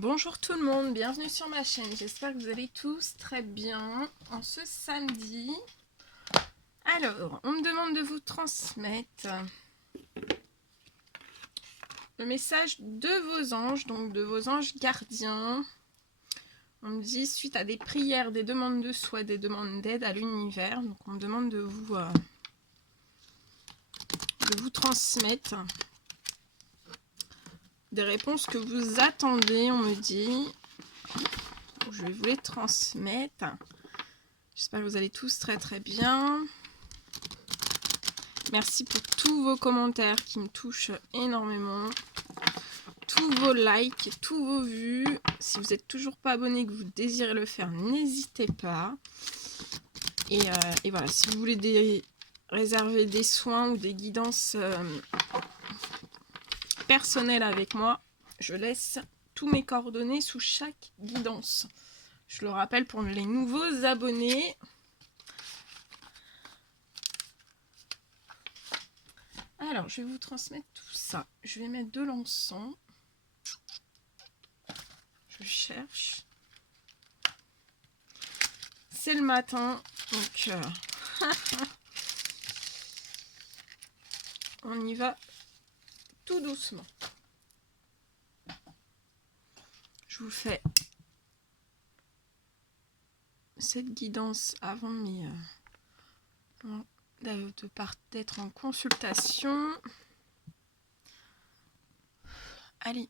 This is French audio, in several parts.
Bonjour tout le monde, bienvenue sur ma chaîne. J'espère que vous allez tous très bien en ce samedi. Alors, on me demande de vous transmettre le message de vos anges, donc de vos anges gardiens. On me dit suite à des prières, des demandes de soins, des demandes d'aide à l'univers. Donc on me demande de vous transmettre des réponses que vous attendez, on me dit. Je vais vous les transmettre. J'espère que vous allez tous très très bien. Merci pour tous vos commentaires qui me touchent énormément. Tous vos likes, tous vos vues. Si vous n'êtes toujours pas abonné et que vous désirez le faire, n'hésitez pas. Et voilà, si vous voulez réserver des soins ou des guidances personnelles avec moi, je laisse tous mes coordonnées sous chaque guidance. Je le rappelle pour les nouveaux abonnés. Alors, je vais vous transmettre tout ça. Je vais mettre de l'encens. Je cherche. C'est le matin, donc on y va tout doucement. Je vous fais cette guidance avant d'être en consultation. Allez,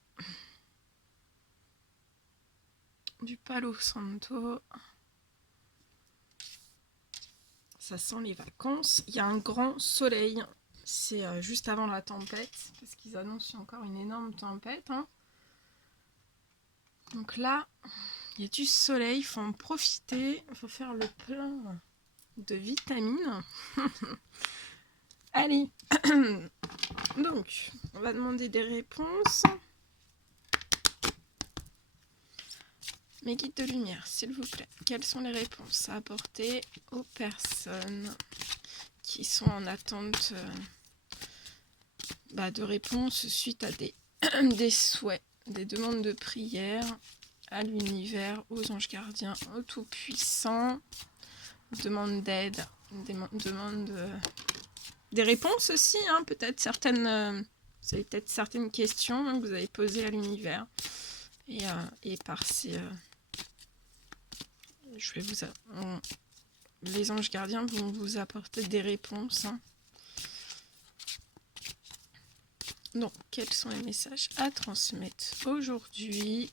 du Palo Santo. Ça sent les vacances. Il y a un grand soleil. C'est juste avant la tempête, parce qu'ils annoncent encore une énorme tempête. Donc là, il y a du soleil, il faut en profiter. Il faut faire le plein de vitamines. Allez, donc, on va demander des réponses. Mes guides de lumière, s'il vous plaît. Quelles sont les réponses à apporter aux personnes qui sont en attente de réponses suite à des souhaits, des demandes de prière à l'univers, aux anges gardiens, aux tout-puissants, demandes d'aide, des réponses aussi, peut-être certaines, vous avez peut-être certaines questions que vous avez posées à l'univers. Et par ces... les anges gardiens vont vous apporter des réponses. Donc, quels sont les messages à transmettre aujourd'hui?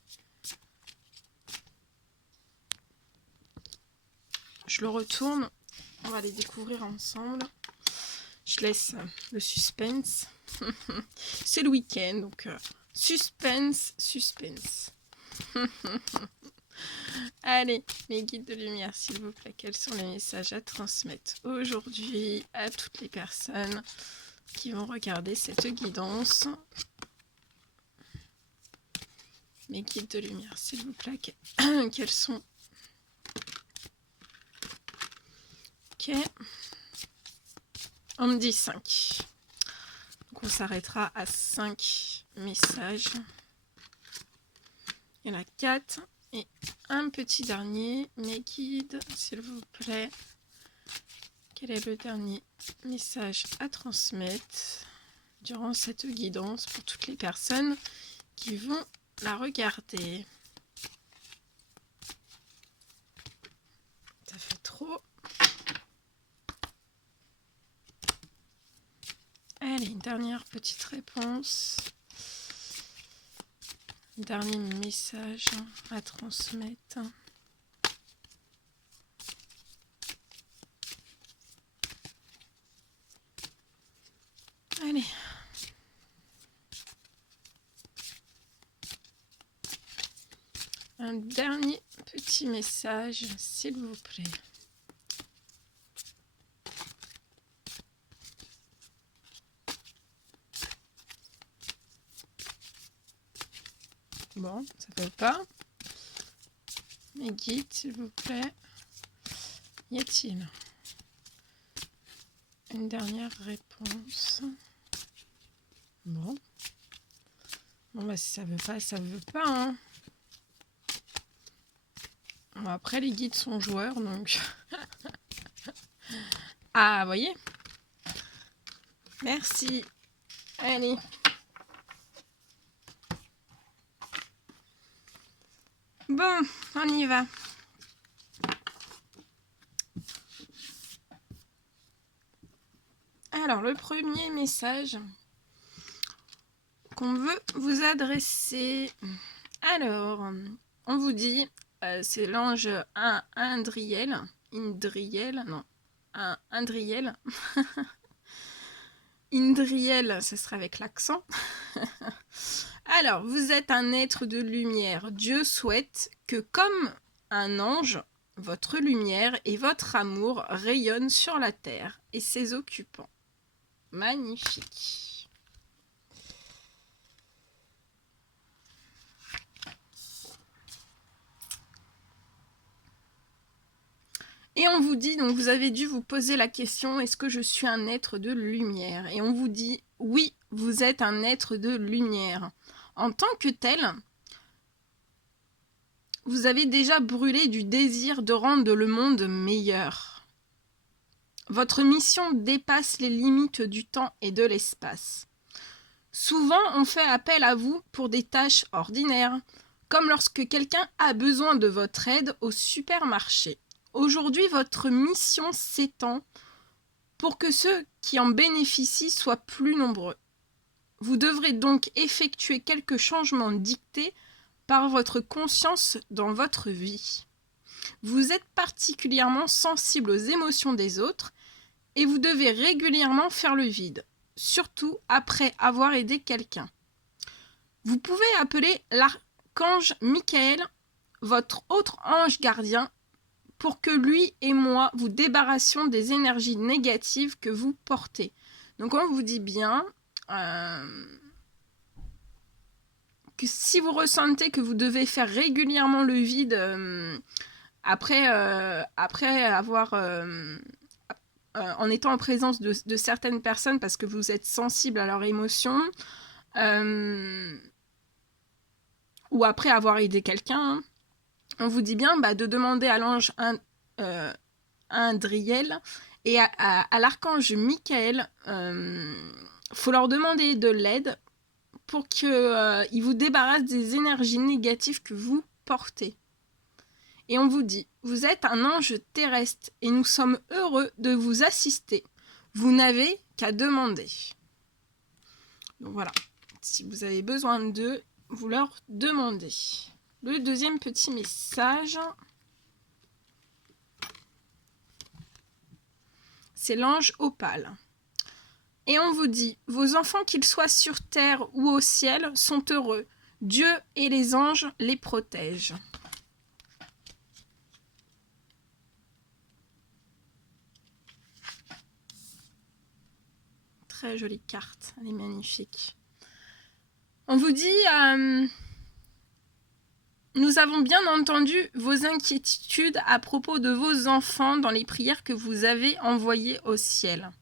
Je le retourne. On va les découvrir ensemble. Je laisse le suspense. C'est le week-end, donc suspense. Allez, mes guides de lumière, s'il vous plaît, quels sont les messages à transmettre aujourd'hui à toutes les personnes qui vont regarder cette guidance? Mes guides de lumière, s'il vous plaît, quels sont... Ok. On me dit 5. Donc on s'arrêtera à 5 messages. Il y en a 4. Et un petit dernier. Mes guides, s'il vous plaît. Quel est le dernier message à transmettre durant cette guidance pour toutes les personnes qui vont la regarder? Ça fait trop. Allez, une dernière petite réponse. Dernier message à transmettre. Allez. Un dernier petit message, s'il vous plaît. Bon, ça ne fait pas. Mes guides, s'il vous plaît. Y a-t-il une dernière réponse? Bon. Bon, si ça veut pas, ça veut pas. Bon, après, les guides sont joueurs, donc... Ah, vous voyez? Merci. Allez. Bon, on y va. Alors, le premier message qu'on veut vous adresser. Alors, on vous dit, c'est l'ange Indriel. Indriel, non. Indriel. Indriel, ce sera avec l'accent. Alors, vous êtes un être de lumière. Dieu souhaite que, comme un ange, votre lumière et votre amour rayonnent sur la terre et ses occupants. Magnifique. Et on vous dit, donc vous avez dû vous poser la question, est-ce que je suis un être de lumière? Et on vous dit, oui, vous êtes un être de lumière. En tant que tel, vous avez déjà brûlé du désir de rendre le monde meilleur. Votre mission dépasse les limites du temps et de l'espace. Souvent, on fait appel à vous pour des tâches ordinaires, comme lorsque quelqu'un a besoin de votre aide au supermarché. Aujourd'hui, votre mission s'étend pour que ceux qui en bénéficient soient plus nombreux. Vous devrez donc effectuer quelques changements dictés par votre conscience dans votre vie. Vous êtes particulièrement sensible aux émotions des autres et vous devez régulièrement faire le vide, surtout après avoir aidé quelqu'un. Vous pouvez appeler l'archange Michael, votre autre ange gardien, pour que lui et moi vous débarrassions des énergies négatives que vous portez. Donc on vous dit bien que si vous ressentez que vous devez faire régulièrement le vide après avoir en étant en présence de certaines personnes parce que vous êtes sensible à leurs émotions ou après avoir aidé quelqu'un, on vous dit bien de demander à l'ange Indriel et à l'archange Michael, faut leur demander de l'aide pour qu'ils vous débarrassent des énergies négatives que vous portez. Et on vous dit, vous êtes un ange terrestre et nous sommes heureux de vous assister. Vous n'avez qu'à demander. Donc voilà, si vous avez besoin d'eux, vous leur demandez. Le deuxième petit message, c'est l'ange Opale. Et on vous dit, vos enfants, qu'ils soient sur terre ou au ciel, sont heureux. Dieu et les anges les protègent. Très jolie carte, elle est magnifique. On vous dit, nous avons bien entendu vos inquiétudes à propos de vos enfants dans les prières que vous avez envoyées au ciel.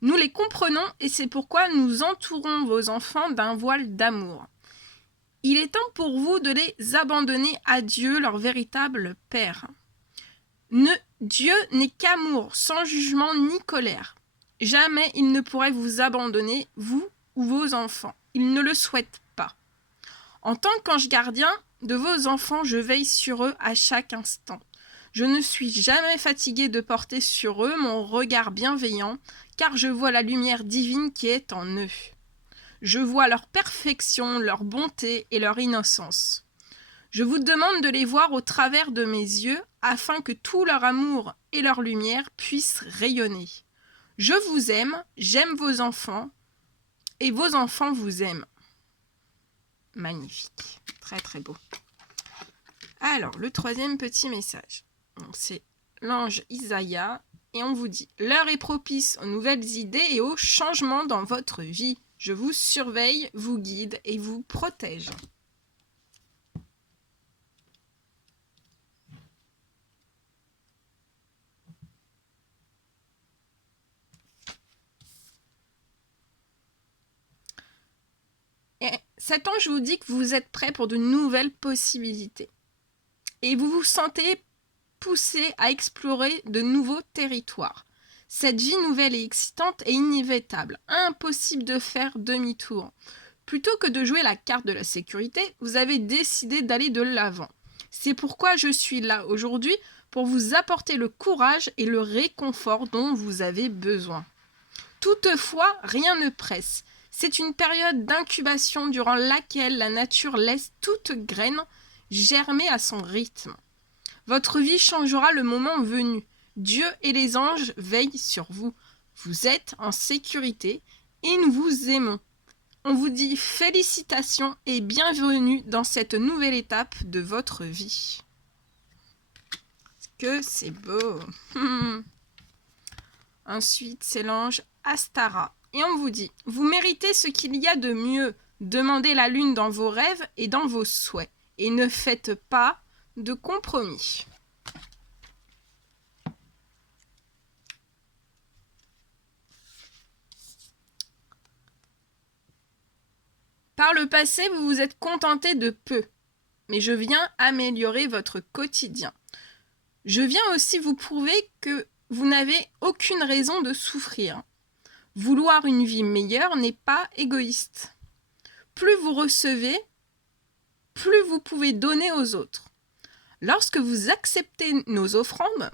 Nous les comprenons et c'est pourquoi nous entourons vos enfants d'un voile d'amour. Il est temps pour vous de les abandonner à Dieu, leur véritable Père. Dieu n'est qu'amour, sans jugement ni colère. Jamais il ne pourrait vous abandonner, vous ou vos enfants. Il ne le souhaite pas. En tant qu'ange gardien de vos enfants, je veille sur eux à chaque instant. Je ne suis jamais fatiguée de porter sur eux mon regard bienveillant, car je vois la lumière divine qui est en eux. Je vois leur perfection, leur bonté et leur innocence. Je vous demande de les voir au travers de mes yeux, afin que tout leur amour et leur lumière puissent rayonner. Je vous aime, j'aime vos enfants, et vos enfants vous aiment. Magnifique, très très beau. Alors, le troisième petit message, c'est l'ange Isaïe, et on vous dit, l'heure est propice aux nouvelles idées et aux changements dans votre vie. Je vous surveille, vous guide et vous protège. Et cet ange vous dit que vous êtes prêt pour de nouvelles possibilités. et vous vous sentez poussé à explorer de nouveaux territoires. Cette vie nouvelle et excitante est inévitable, impossible de faire demi-tour. Plutôt que de jouer la carte de la sécurité, vous avez décidé d'aller de l'avant. C'est pourquoi je suis là aujourd'hui pour vous apporter le courage et le réconfort dont vous avez besoin. Toutefois, rien ne presse. C'est une période d'incubation durant laquelle la nature laisse toute graine germer à son rythme. Votre vie changera le moment venu. Dieu et les anges veillent sur vous. Vous êtes en sécurité et nous vous aimons. On vous dit félicitations et bienvenue dans cette nouvelle étape de votre vie. Que c'est beau. Ensuite, c'est l'ange Astara. Et on vous dit, vous méritez ce qu'il y a de mieux. Demandez la lune dans vos rêves et dans vos souhaits. Et ne faites pas de compromis. Par le passé, vous vous êtes contenté de peu, mais je viens améliorer votre quotidien. Je viens aussi vous prouver que vous n'avez aucune raison de souffrir. Vouloir une vie meilleure n'est pas égoïste. Plus vous recevez, plus vous pouvez donner aux autres. Lorsque vous acceptez nos offrandes,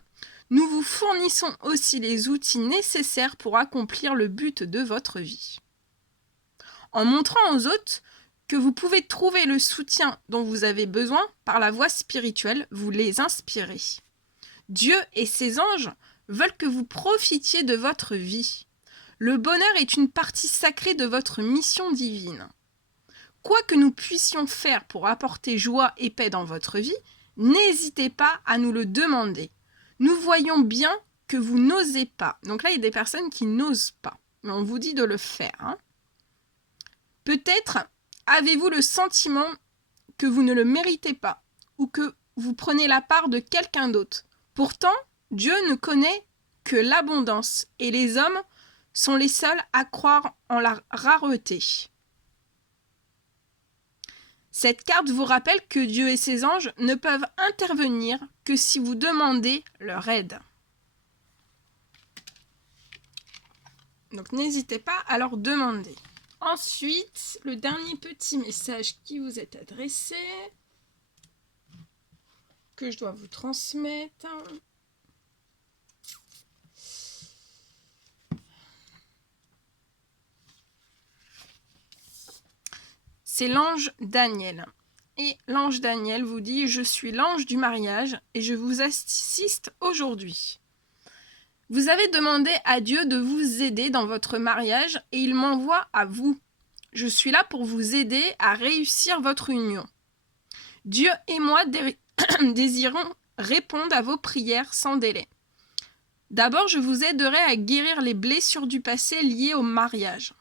nous vous fournissons aussi les outils nécessaires pour accomplir le but de votre vie. En montrant aux autres que vous pouvez trouver le soutien dont vous avez besoin par la voie spirituelle, vous les inspirez. Dieu et ses anges veulent que vous profitiez de votre vie. Le bonheur est une partie sacrée de votre mission divine. Quoi que nous puissions faire pour apporter joie et paix dans votre vie, n'hésitez pas à nous le demander. Nous voyons bien que vous n'osez pas. Donc là, il y a des personnes qui n'osent pas, mais on vous dit de le faire. Peut-être avez-vous le sentiment que vous ne le méritez pas ou que vous prenez la part de quelqu'un d'autre. Pourtant, Dieu ne connaît que l'abondance et les hommes sont les seuls à croire en la rareté. Cette carte vous rappelle que Dieu et ses anges ne peuvent intervenir que si vous demandez leur aide. Donc n'hésitez pas à leur demander. Ensuite, le dernier petit message qui vous est adressé, que je dois vous transmettre. C'est l'ange Daniel. Et l'ange Daniel vous dit « Je suis l'ange du mariage et je vous assiste aujourd'hui. » Vous avez demandé à Dieu de vous aider dans votre mariage et il m'envoie à vous. Je suis là pour vous aider à réussir votre union. Dieu et moi désirons répondre à vos prières sans délai. D'abord, je vous aiderai à guérir les blessures du passé liées au mariage.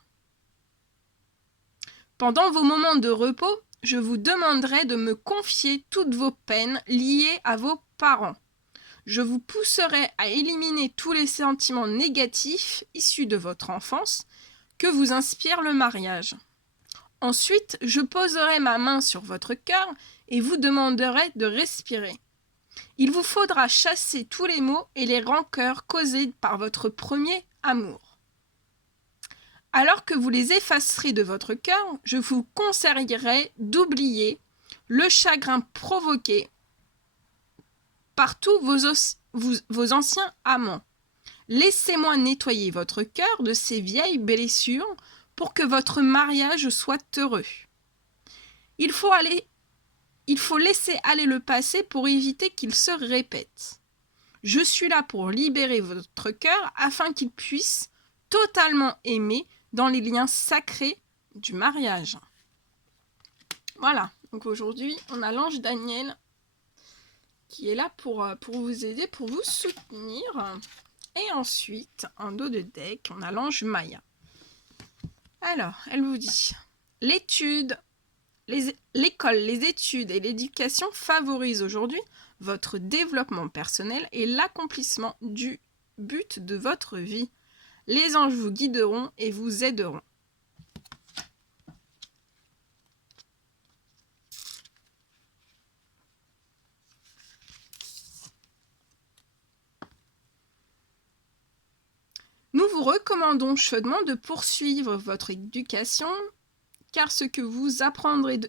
Pendant vos moments de repos, je vous demanderai de me confier toutes vos peines liées à vos parents. Je vous pousserai à éliminer tous les sentiments négatifs issus de votre enfance que vous inspire le mariage. Ensuite, je poserai ma main sur votre cœur et vous demanderai de respirer. Il vous faudra chasser tous les maux et les rancœurs causés par votre premier amour. Alors que vous les effacerez de votre cœur, je vous conseillerai d'oublier le chagrin provoqué par tous vos anciens amants. Laissez-moi nettoyer votre cœur de ces vieilles blessures pour que votre mariage soit heureux. Il faut laisser aller le passé pour éviter qu'il se répète. Je suis là pour libérer votre cœur afin qu'il puisse totalement aimer dans les liens sacrés du mariage. Voilà, donc aujourd'hui, on a l'ange Daniel qui est là pour vous aider, pour vous soutenir. Et ensuite, en dos de deck, on a l'ange Maya. Alors, elle vous dit, l'école, les études et l'éducation favorisent aujourd'hui votre développement personnel et l'accomplissement du but de votre vie. Les anges vous guideront et vous aideront. vous recommandons chaudement de poursuivre votre éducation, car ce que vous apprendrez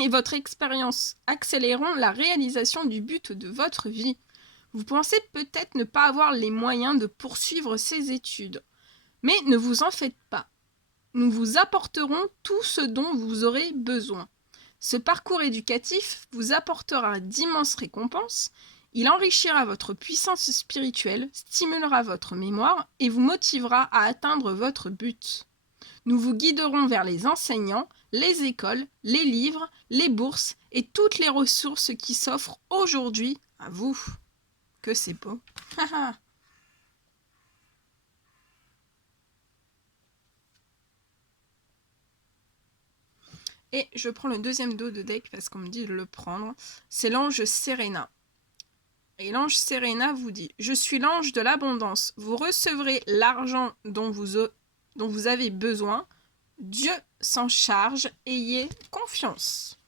et votre expérience accéléreront la réalisation du but de votre vie. Vous pensez peut-être ne pas avoir les moyens de poursuivre ces études, mais ne vous en faites pas. Nous vous apporterons tout ce dont vous aurez besoin. Ce parcours éducatif vous apportera d'immenses récompenses. Il enrichira votre puissance spirituelle, stimulera votre mémoire et vous motivera à atteindre votre but. Nous vous guiderons vers les enseignants, les écoles, les livres, les bourses et toutes les ressources qui s'offrent aujourd'hui à vous. Que c'est beau. Et je prends le deuxième dos de deck parce qu'on me dit de le prendre. C'est l'ange Serena. Et l'ange Serena vous dit « Je suis l'ange de l'abondance. Vous recevrez l'argent dont vous avez besoin. Dieu s'en charge. Ayez confiance. »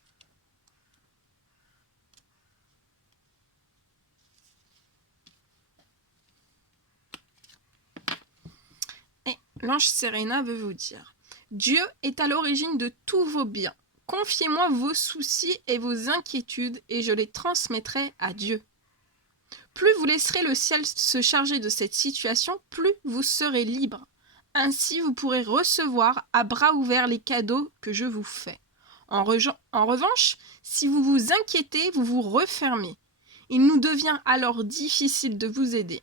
Et l'ange Serena veut vous dire « Dieu est à l'origine de tous vos biens. Confiez-moi vos soucis et vos inquiétudes et je les transmettrai à Dieu. Plus vous laisserez le ciel se charger de cette situation, plus vous serez libre. Ainsi, vous pourrez recevoir à bras ouverts les cadeaux que je vous fais. En revanche, si vous vous inquiétez, vous vous refermez. Il nous devient alors difficile de vous aider.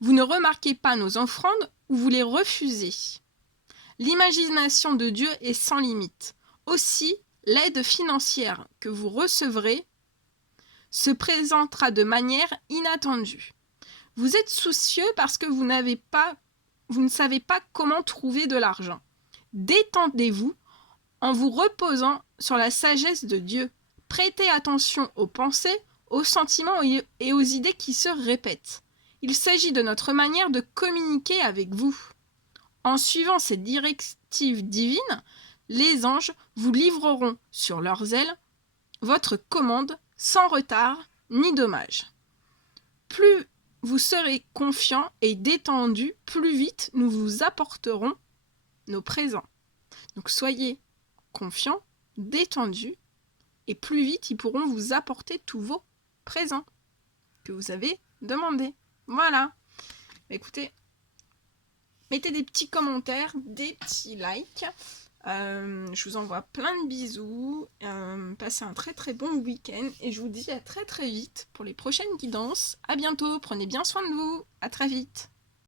Vous ne remarquez pas nos offrandes ou vous les refusez. L'imagination de Dieu est sans limite. Aussi, l'aide financière que vous recevrez se présentera de manière inattendue. Vous êtes soucieux parce que vous ne savez pas comment trouver de l'argent. Détendez-vous en vous reposant sur la sagesse de Dieu. Prêtez attention aux pensées, aux sentiments et aux idées qui se répètent. Il s'agit de notre manière de communiquer avec vous. En suivant ces directives divines, les anges vous livreront sur leurs ailes votre commande sans retard ni dommage. Plus vous serez confiant et détendu, plus vite nous vous apporterons nos présents. Donc soyez confiants, détendus, et plus vite ils pourront vous apporter tous vos présents que vous avez demandés. Voilà. Écoutez, mettez des petits commentaires, des petits likes. Je vous envoie plein de bisous. Passez un très très bon week-end. Et je vous dis à très très vite pour les prochaines guidances. À bientôt. Prenez bien soin de vous. À très vite.